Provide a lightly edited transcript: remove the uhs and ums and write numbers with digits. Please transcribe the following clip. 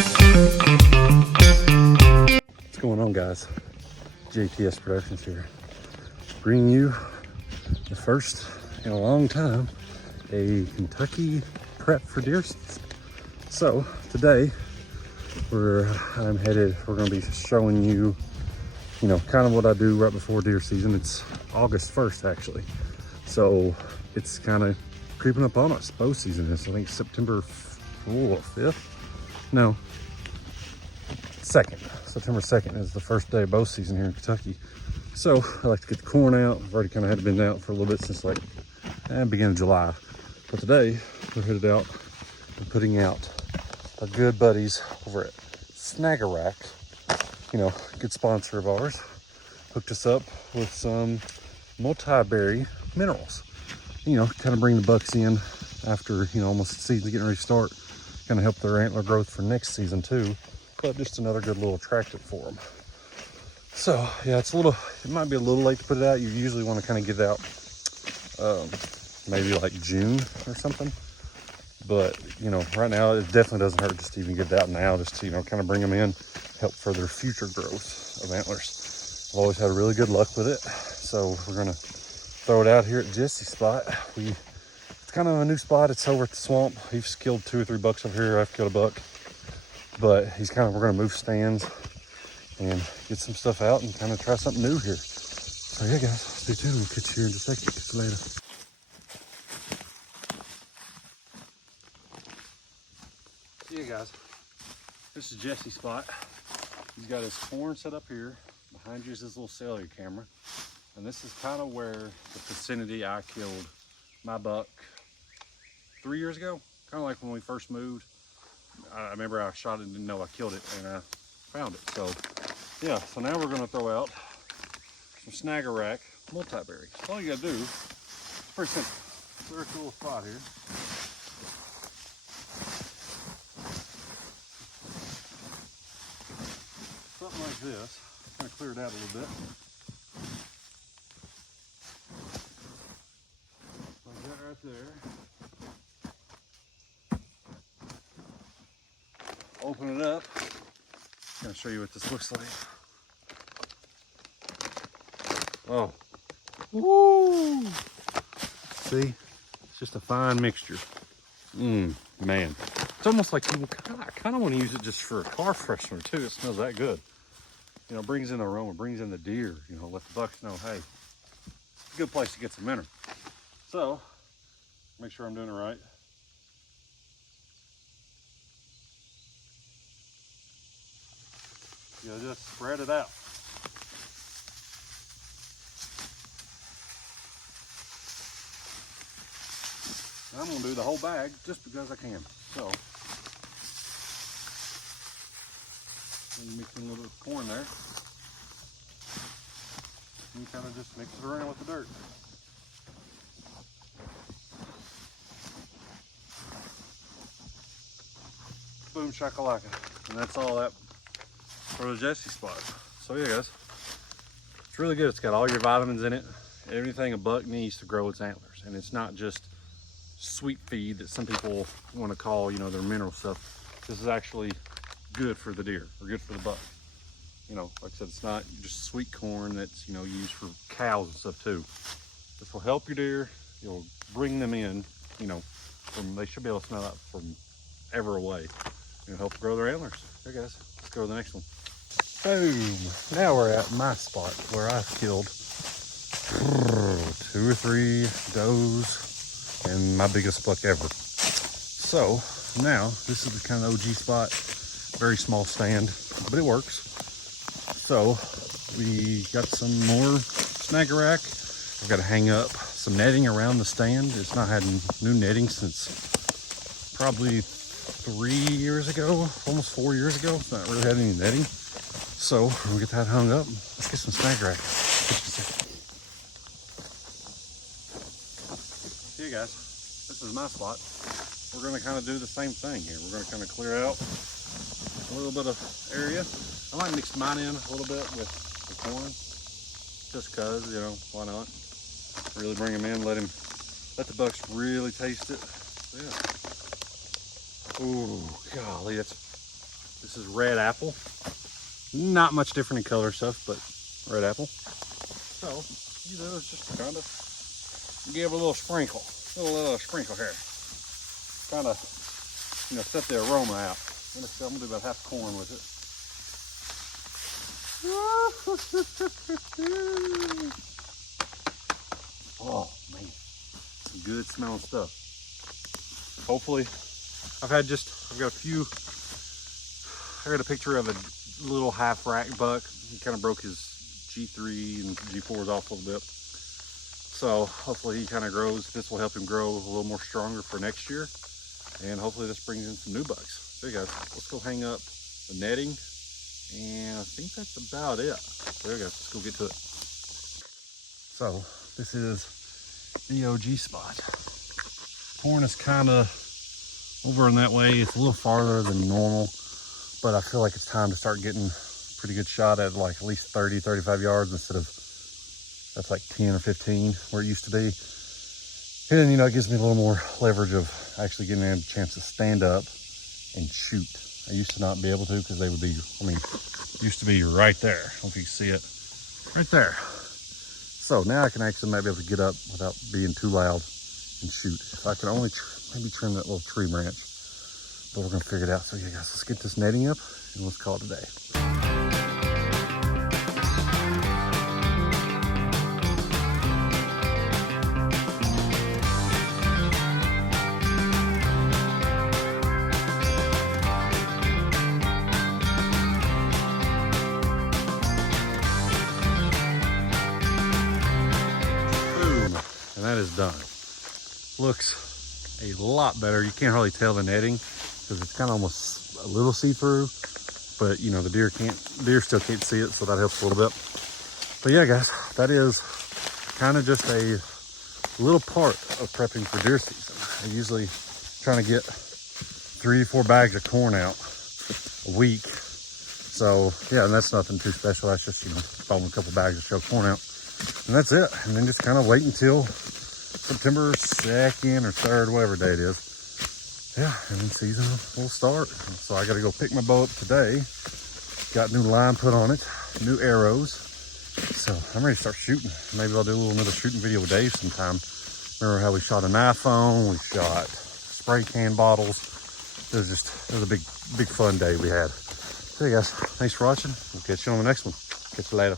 What's going on, guys? JTS Productions here, bringing you the first in a long time a Kentucky prep for deer season. So today we're going to be showing you, kind of what I do right before deer season. It's August 1st actually, so it's kind of creeping up on us. Bow season is, I think, September 5th. No, 2nd. September 2nd is the first day of bow season here in Kentucky. So I like to get the corn out. I've already kind of had it been out for a little bit since beginning of July. But today we're headed out and putting out our good buddies over at Snag-A-Rack. Good sponsor of ours. Hooked us up with some multi-berry minerals. Kind of bring the bucks in after, almost the season's getting ready to start. Kind of help their antler growth for next season too. But just another good little attractant for them. So yeah, it might be a little late to put it out. You usually want to kind of get it out maybe like June or something. But right now it definitely doesn't hurt just to even get it out now, just to kind of bring them in, help for their future growth of antlers. I've always had really good luck with it, so we're gonna throw it out here at Jesse's spot. It's kind of a new spot. It's over at the swamp. He's killed 2 or 3 bucks over here. I've killed a buck, but we're gonna move stands and get some stuff out and kind of try something new here. So yeah, guys, stay tuned. We'll catch you here in just a second. Catch you later. Yeah, guys, this is Jesse's spot. He's got his corn set up here. Behind you is his little cellular camera. And this is kind of where the vicinity I killed my buck 3 years ago. Kind of like when we first moved. I remember I shot it and didn't know I killed it, and I found it. So yeah, so now we're gonna throw out some Snag-A-Rack multi-berry. So all you gotta do, pretty simple. Very cool spot here. Something like this. Kind of clear it out a little bit. Like that right there. Open it up. I'm gonna show you what this looks like. Oh, woo! See, it's just a fine mixture. Man, it's almost like I kind of want to use it just for a car freshener too. It smells that good. Brings in the aroma, brings in the deer. Let the bucks know, hey, it's a good place to get some minnow. So, make sure I'm doing it right. Just spread it out. I'm gonna do the whole bag just because I can. So, you mix in a little bit of corn there. And you kind of just mix it around with the dirt. Boom shakalaka. And that's all that for the Jesse spot. So yeah, guys, it's really good. It's got all your vitamins in it, everything a buck needs to grow its antlers. And it's not just sweet feed that some people want to call, their mineral stuff. This is actually good for the deer, or good for the buck. Like I said, it's not just sweet corn that's, used for cows and stuff too. This will help your deer. You'll bring them in, they should be able to smell that from ever away. It'll help grow their antlers. Okay, guys, let's go to the next one. Boom. Now we're at my spot where I've killed 2 or 3 does and my biggest buck ever. So now this is the kind of OG spot. Very small stand, but it works. So we got some more Snag-A-Rack. I've got to hang up some netting around the stand. It's not had new netting since probably 3 years ago, almost 4 years ago. It's not really had any netting. So we're gonna get that hung up. Let's get some Snag-A-Rack. Hey guys, this is my spot. We're gonna kind of do the same thing here. We're gonna kind of clear out a little bit of area. I might mix mine in a little bit with the corn, just cause, why not? Really bring them in, let the bucks really taste it. Yeah. Ooh, golly, that's This is red apple. Not much different in color stuff, but red apple. So, you know, it's just kind of give a little sprinkle. A little sprinkle here. Kind of, you know, set the aroma out. I'm gonna do about half corn with it. Oh man, some good smelling stuff. Hopefully, I've got a picture of a little half rack buck. He kind of broke his G3 and G4s off a little bit. So hopefully he kind of grows. This will help him grow a little more stronger for next year. And hopefully this brings in some new bucks. So you guys, let's go hang up the netting. And I think that's about it. There we go, let's go get to it. So this is the OG spot. Corn is kind of over in that way. It's a little farther than normal, but I feel like it's time to start getting a pretty good shot at like at least 30, 35 yards instead of that's like 10 or 15 where it used to be. And you know, it gives me a little more leverage of actually getting a chance to stand up and shoot. I used to not be able to because they would be, I mean, used to be right there. I don't know if you can see it, right there. So now I can actually might be able to get up without being too loud and shoot. If I can only maybe trim that little tree branch, but we're gonna figure it out. So yeah guys, let's get this netting up and let's call it a day. And that is done. Looks a lot better. You can't hardly tell the netting because it's kind of almost a little see-through, but you know, the deer still can't see it, so that helps a little bit. But yeah guys, that is kind of just a little part of prepping for deer season. I usually trying to get 3 to 4 bags of corn out a week. So yeah, and that's nothing too special. That's just, you know, throwing a couple bags of shell corn out. And that's it. And then just kind of wait until September 2nd or 3rd, whatever day it is. Yeah, and then season will start. So I got to go pick my bow up today. Got new line put on it, new arrows. So I'm ready to start shooting. Maybe I'll do another shooting video with Dave sometime. Remember how we shot an iPhone, we shot spray can bottles. It was a big fun day we had. So yeah guys, thanks for watching. We'll catch you on the next one. Catch you later.